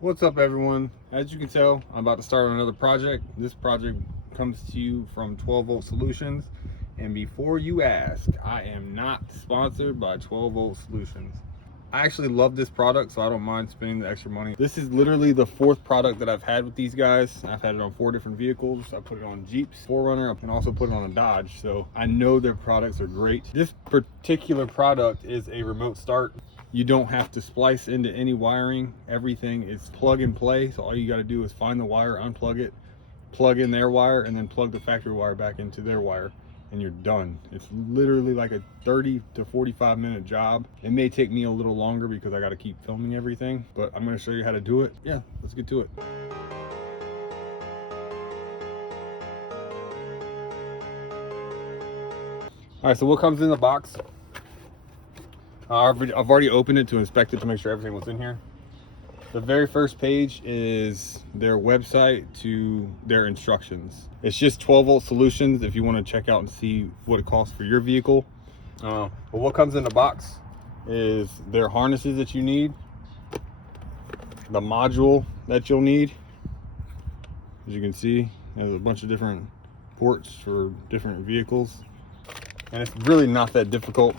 What's up, everyone? As you can tell, I'm about to start on another project. This project comes to you from 12 Volt Solutions, and before you ask, I am not sponsored by 12 Volt Solutions. I actually love this product, so I don't mind spending the extra money. This is literally the fourth product that I've had with these guys. I've had it on 4 different vehicles. I put it on Jeeps, 4Runner, and also put it on a Dodge, so I know their products are great. This particular product is a remote start. You don't have to splice into any wiring. Everything is plug and play, so all you got to do is find the wire, unplug it, plug in their wire, and then plug the factory wire back into their wire, and you're done. It's literally like a 30 to 45 minute job. It may take me a little longer because I got to keep filming everything, but I'm going to show you how to do it. Yeah, let's get to it. All right, so what comes in the box? I've already opened it to inspect it to make sure everything was in here. The very first page is their website to their instructions. It's just 12 Volt Solutions if you want to check out and see what it costs for your vehicle. But what comes in the box is their harnesses that you need, the module that you'll need. As you can see, there's a bunch of different ports for different vehicles, and it's really not that difficult.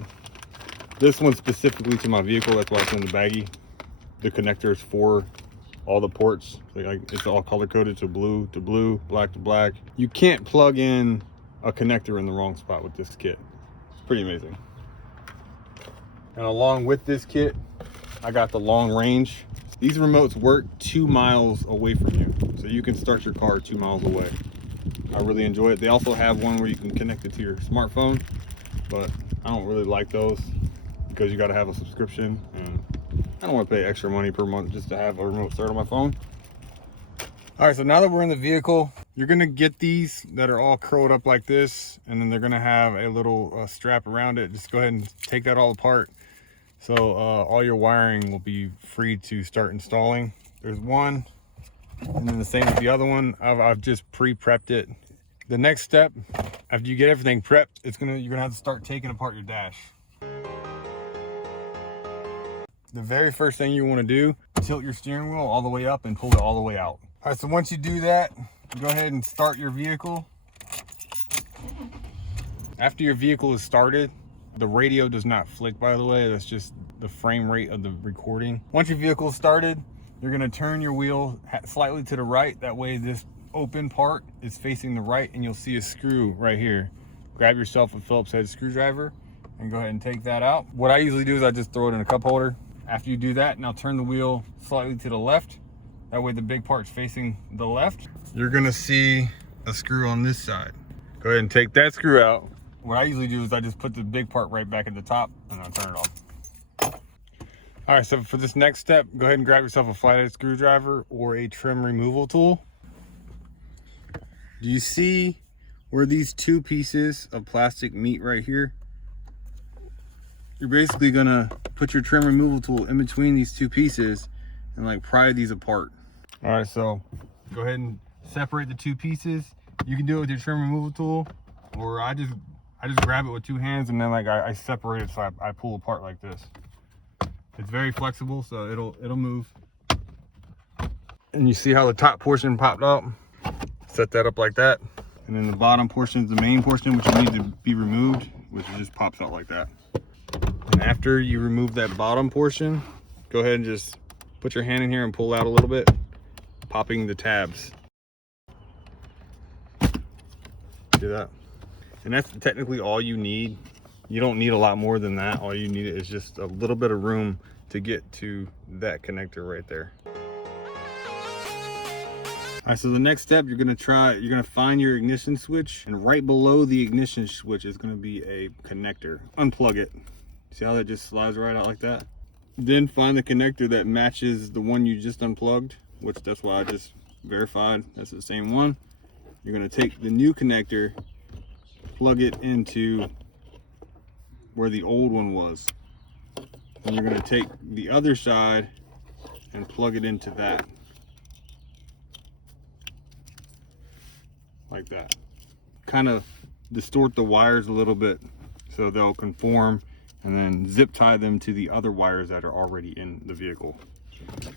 This one specifically to my vehicle, that's why it's in the baggie. The connectors for all the ports, like it's all color coded to blue, black to black. You can't plug in a connector in the wrong spot with this kit. It's pretty amazing. And along with this kit, I got the long range. These remotes work 2 miles away from you, so you can start your car 2 miles away. I really enjoy it. They also have one where you can connect it to your smartphone, but I don't really like those because you got to have a subscription, and I don't want to pay extra money per month just to have a remote start on my phone. All right, so now that we're in the vehicle, you're gonna get these that are all curled up like this, and then they're gonna have a little strap around it. Just go ahead and take that all apart, so all your wiring will be free to start installing. There's one, and then the same with the other one. I've just pre-prepped it. The next step, after you get everything prepped, you're gonna have to start taking apart your dash. The very first thing you want to do, tilt your steering wheel all the way up and pull it all the way out. All right, so once you do that, go ahead and start your vehicle. After your vehicle is started, the radio does not flick, by the way. That's just the frame rate of the recording. Once your vehicle is started, you're going to turn your wheel slightly to the right. That way this open part is facing the right, and you'll see a screw right here. Grab yourself a Phillips head screwdriver and go ahead and take that out. What I usually do is I just throw it in a cup holder. After you do that, now turn the wheel slightly to the left. That way the big part's facing the left. You're gonna see a screw on this side. Go ahead and take that screw out. What I usually do is I just put the big part right back at the top and I'll turn it off. All right, so for this next step, go ahead and grab yourself a flathead screwdriver or a trim removal tool. Do you see where these 2 pieces of plastic meet right here? You're basically gonna put your trim removal tool in between these 2 pieces and like pry these apart. All right, so go ahead and separate the 2 pieces. You can do it with your trim removal tool, or I just grab it with 2 hands and then like I separate it, so I pull apart like this. It's very flexible, so it'll move. And you see how the top portion popped out? Set that up like that. And then the bottom portion is the main portion, which needs to be removed, which just pops out like that. And after you remove that bottom portion, go ahead and just put your hand in here and pull out a little bit, popping the tabs. Do that. And that's technically all you need. You don't need a lot more than that. All you need is just a little bit of room to get to that connector right there. All right, so the next step, you're gonna find your ignition switch, and right below the ignition switch is gonna be a connector. Unplug it. See how that just slides right out like that? Then find the connector that matches the one you just unplugged, which that's why I just verified that's the same one. You're gonna take the new connector, plug it into where the old one was. And you're gonna take the other side and plug it into that. Like that. Kind of distort the wires a little bit so they'll conform and then zip tie them to the other wires that are already in the vehicle.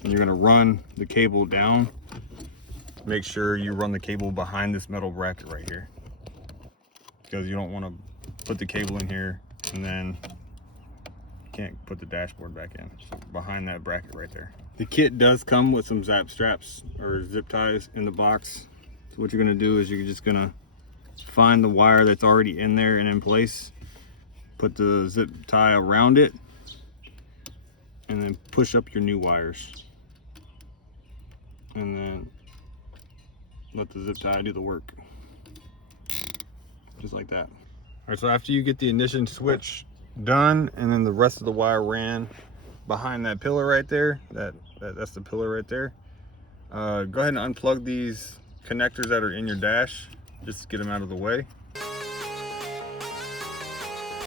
And you're gonna run the cable down. Make sure you run the cable behind this metal bracket right here, because you don't want to put the cable in here and then you can't put the dashboard back in. So behind that bracket right there. The kit does come with some zap straps or zip ties in the box. So what you're gonna do is you're just gonna find the wire that's already in there and in place, put the zip tie around it, and then push up your new wires, and then let the zip tie do the work, just like that. All right, so after you get the ignition switch done and then the rest of the wire ran behind that pillar right there, that's the pillar right there, go ahead and unplug these connectors that are in your dash, just to get them out of the way.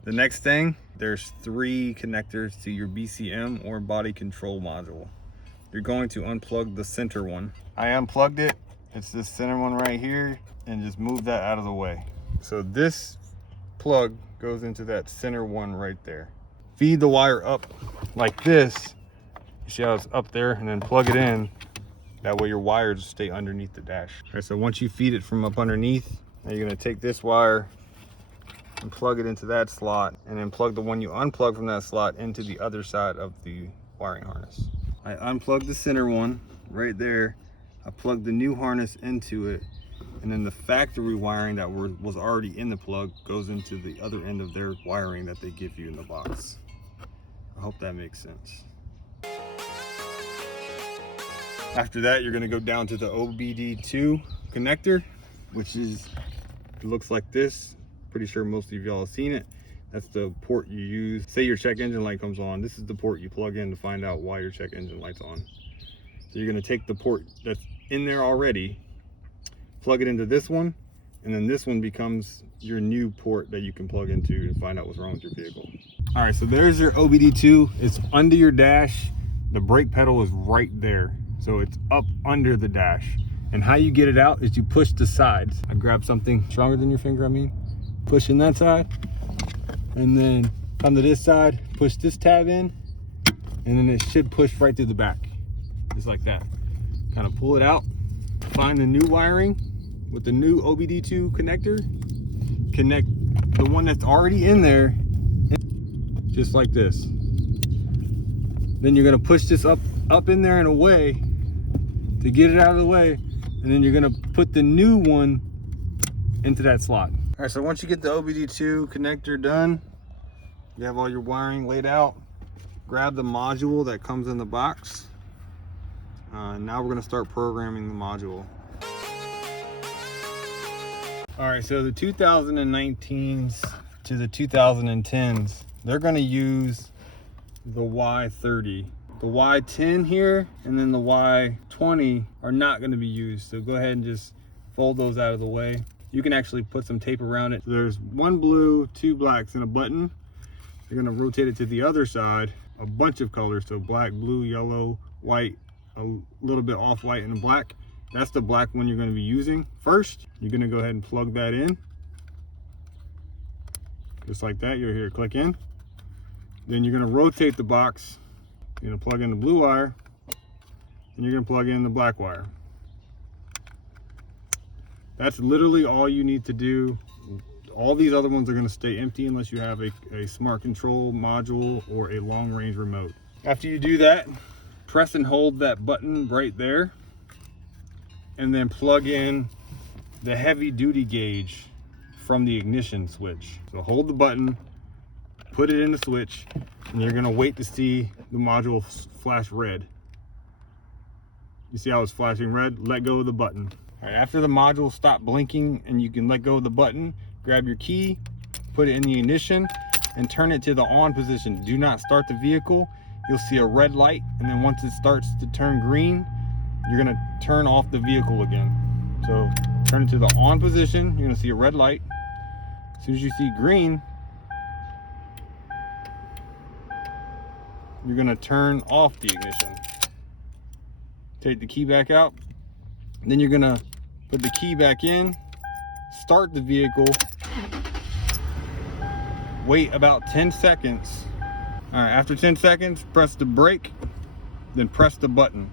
The next thing, there's 3 connectors to your BCM or body control module. You're going to unplug the center one. I unplugged it. It's this center one right here, and just move that out of the way. So this plug goes into that center one right there. Feed the wire up like this. You see how it's up there, and then plug it in. That way your wires stay underneath the dash. All right, so once you feed it from up underneath, now you're gonna take this wire and plug it into that slot, and then plug the one you unplugged from that slot into the other side of the wiring harness. I unplugged the center one right there. I plugged the new harness into it, and then the factory wiring that was already in the plug goes into the other end of their wiring that they give you in the box. I hope that makes sense. After that, you're gonna go down to the OBD2 connector, which is, it looks like this. Pretty sure most of y'all have seen it. That's the port you use. Say your check engine light comes on. This is the port you plug in to find out why your check engine light's on. So you're gonna take the port that's in there already, plug it into this one, and then this one becomes your new port that you can plug into to find out what's wrong with your vehicle. All right, so there's your OBD2. It's under your dash. The brake pedal is right there. So it's up under the dash. And how you get it out is you push the sides. I grab something stronger than your finger, push in that side, and then come to this side, push this tab in, and then it should push right through the back, just like that. Kind of pull it out, find the new wiring with the new OBD2 connector, connect the one that's already in there, just like this. Then you're gonna push this up in there and away to get it out of the way, and then you're gonna put the new one into that slot. All right, so once you get the OBD2 connector done, you have all your wiring laid out, grab the module that comes in the box. Now we're gonna start programming the module. All right, so the 2019s to the 2010s, they're gonna use the Y30. The Y10 here and then the Y20 are not gonna be used. So go ahead and just fold those out of the way. You can actually put some tape around it. There's 1 blue, 2 blacks, and a button. You're gonna rotate it to the other side, a bunch of colors. So black, blue, yellow, white, a little bit off-white, and black. That's the black one you're gonna be using. First, you're gonna go ahead and plug that in. Just like that, you'll hear it click in. Then you're gonna rotate the box. You're gonna plug in the blue wire, and you're gonna plug in the black wire. That's literally all you need to do. All these other ones are gonna stay empty unless you have a smart control module or a long range remote. After you do that, press and hold that button right there, and then plug in the heavy duty gauge from the ignition switch. So hold the button, put it in the switch, and you're gonna wait to see the module flash red. You see how it's flashing red? Let go of the button. All right, after the module stops blinking and you can let go of the button, grab your key, put it in the ignition, and turn it to the on position. Do not start the vehicle. You'll see a red light, and then once it starts to turn green, you're gonna turn off the vehicle again. So turn it to the on position, you're gonna see a red light. As soon as you see green, you're gonna turn off the ignition. Take the key back out, then you're gonna put the key back in, start the vehicle, wait about 10 seconds, All right, after 10 seconds, press the brake, then press the button.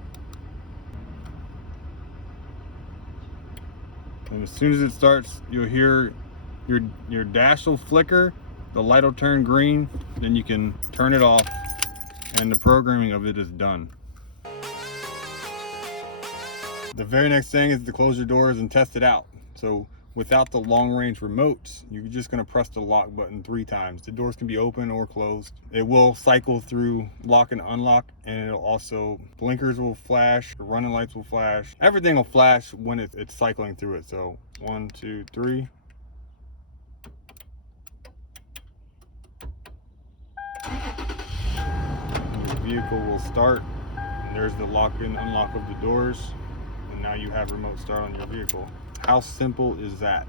And as soon as it starts, you'll hear your dash will flicker, the light will turn green, then you can turn it off, and the programming of it is done. The very next thing is to close your doors and test it out. So without the long range remotes, you're just gonna press the lock button 3 times. The doors can be open or closed. It will cycle through lock and unlock, and it'll also, blinkers will flash, the running lights will flash. Everything will flash when it's cycling through it. So 1, 2, 3. Your vehicle will start. And there's the lock and unlock of the doors. And now you have remote start on your vehicle. How simple is that?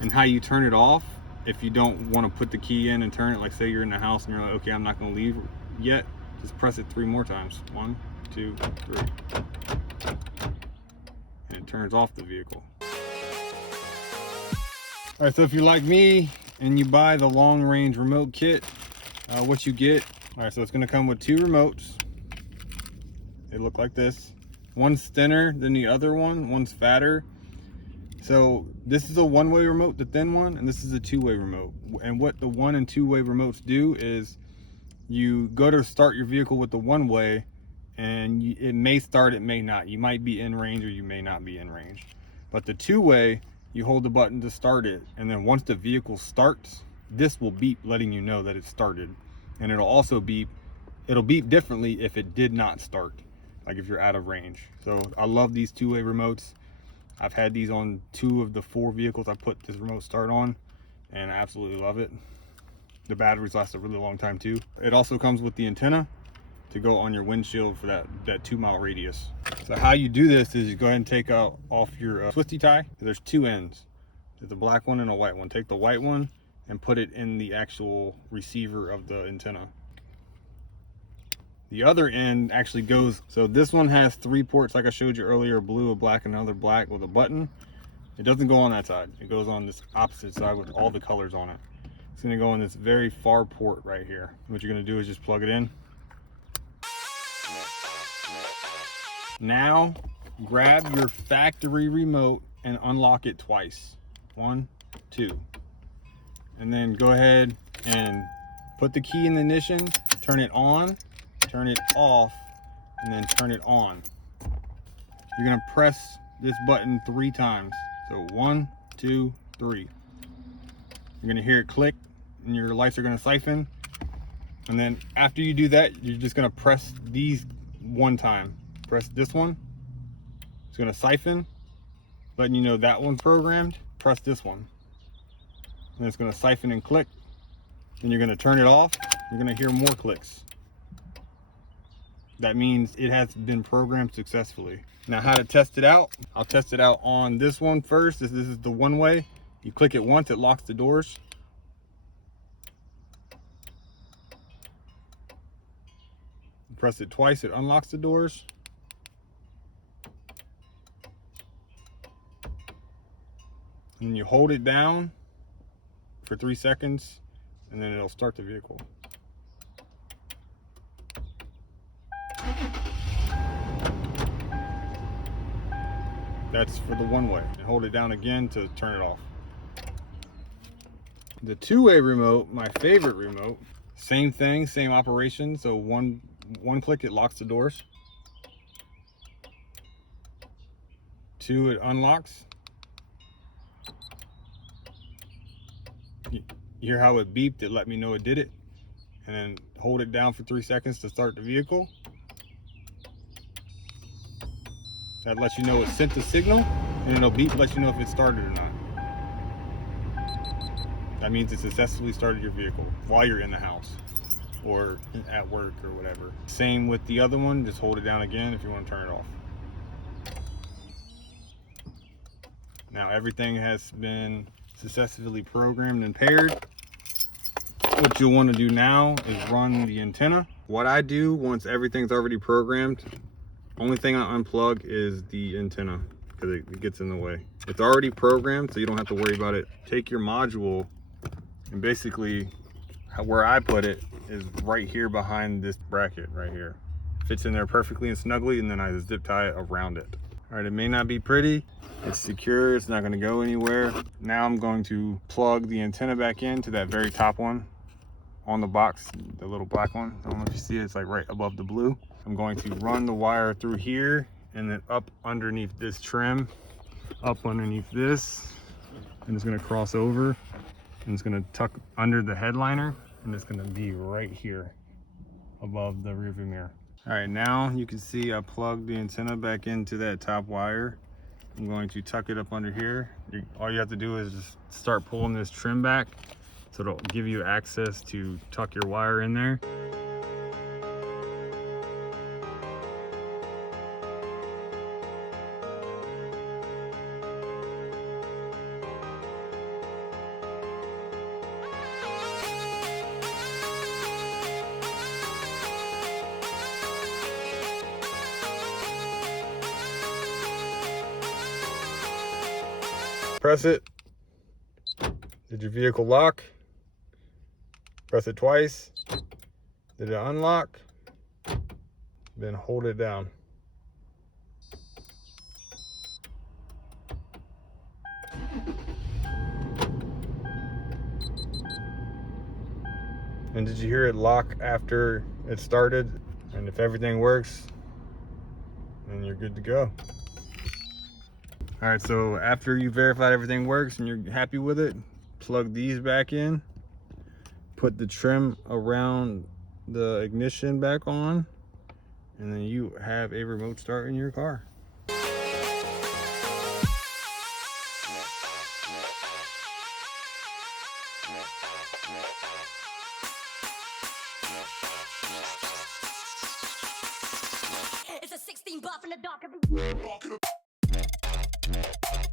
And how you turn it off, if you don't want to put the key in and turn it, like say you're in the house and you're like, okay, I'm not going to leave yet, just press it 3 more times. 1, 2, 3. And it turns off the vehicle. All right, so if you're like me and you buy the long range remote kit, what you get, all right, so it's going to come with 2 remotes. They look like this. One's thinner than the other one, one's fatter. So this is a 1-way remote, the thin one, and this is a 2-way remote. And what the 1- and 2-way remotes do is you go to start your vehicle with the 1-way, and it may start, it may not. You might be in range or you may not be in range. But the 2-way, you hold the button to start it, and then once the vehicle starts, this will beep letting you know that it started. And it'll also beep, it'll beep differently if it did not start, like if you're out of range. So I love these 2-way remotes. I've had these on 2 of the 4 vehicles I put this remote start on, and I absolutely love it. The batteries last a really long time too. It also comes with the antenna to go on your windshield for that 2-mile radius. So how you do this is you go ahead and take off your twisty tie. There's 2 ends. There's a black one and a white one. Take the white one and put it in the actual receiver of the antenna. The other end actually goes, so this one has 3 ports like I showed you earlier, a blue, a black, and another black with a button. It doesn't go on that side. It goes on this opposite side with all the colors on it. It's gonna go on this very far port right here. What you're gonna do is just plug it in. Now, grab your factory remote and unlock it twice. 1, 2. And then go ahead and put the key in the ignition, turn it on, turn it off, and then turn it on. You're gonna press this button 3 times. So 1, 2, 3. You're gonna hear it click and your lights are gonna siphon. And then after you do that, you're just gonna press these 1 time. Press this one. It's gonna siphon, letting you know that one's programmed. Press this one. And it's gonna siphon and click. Then you're gonna turn it off. You're gonna hear more clicks. That means it has been programmed successfully. Now how to test it out? I'll test it out on this one first. This is the 1-way. You click it once, it locks the doors. You press it twice, it unlocks the doors. And you hold it down for 3 seconds, and then it'll start the vehicle. That's for the 1-way. And hold it down again to turn it off. The 2-way remote, my favorite remote, same thing, same operation. So one click, it locks the doors. 2, it unlocks. You hear how it beeped? It let me know it did it. And then hold it down for 3 seconds to start the vehicle. That lets you know it sent the signal, and it'll beep, let you know if it started or not. That means it successfully started your vehicle while you're in the house or at work or whatever. Same with the other one, just hold it down again if you want to turn it off. Now everything has been successfully programmed and paired. What you'll want to do now is run the antenna. What I do once everything's already programmed, only thing I unplug is the antenna because it gets in the way. It's already programmed, so you don't have to worry about it. Take your module and basically where I put it is right here behind this bracket right here. Fits in there perfectly and snugly, and then I zip tie it around it. All right, it may not be pretty, it's secure, it's not gonna go anywhere. Now I'm going to plug the antenna back into that very top one on the box, the little black one. I don't know if you see it, it's like right above the blue. I'm going to run the wire through here and then up underneath this trim, up underneath this, and it's gonna cross over and it's gonna tuck under the headliner, and it's gonna be right here above the rearview mirror. All right, now you can see I plugged the antenna back into that top wire. I'm going to tuck it up under here. All you have to do is just start pulling this trim back, so it'll give you access to tuck your wire in there. Press it. Did your vehicle lock? Press it twice. Did it unlock? Then hold it down. And did you hear it lock after it started? And if everything works, then you're good to go. All right, so after you verified everything works and you're happy with it, plug these back in, put the trim around the ignition back on, and then you have a remote start in your car. It's a 16 buff in the dark.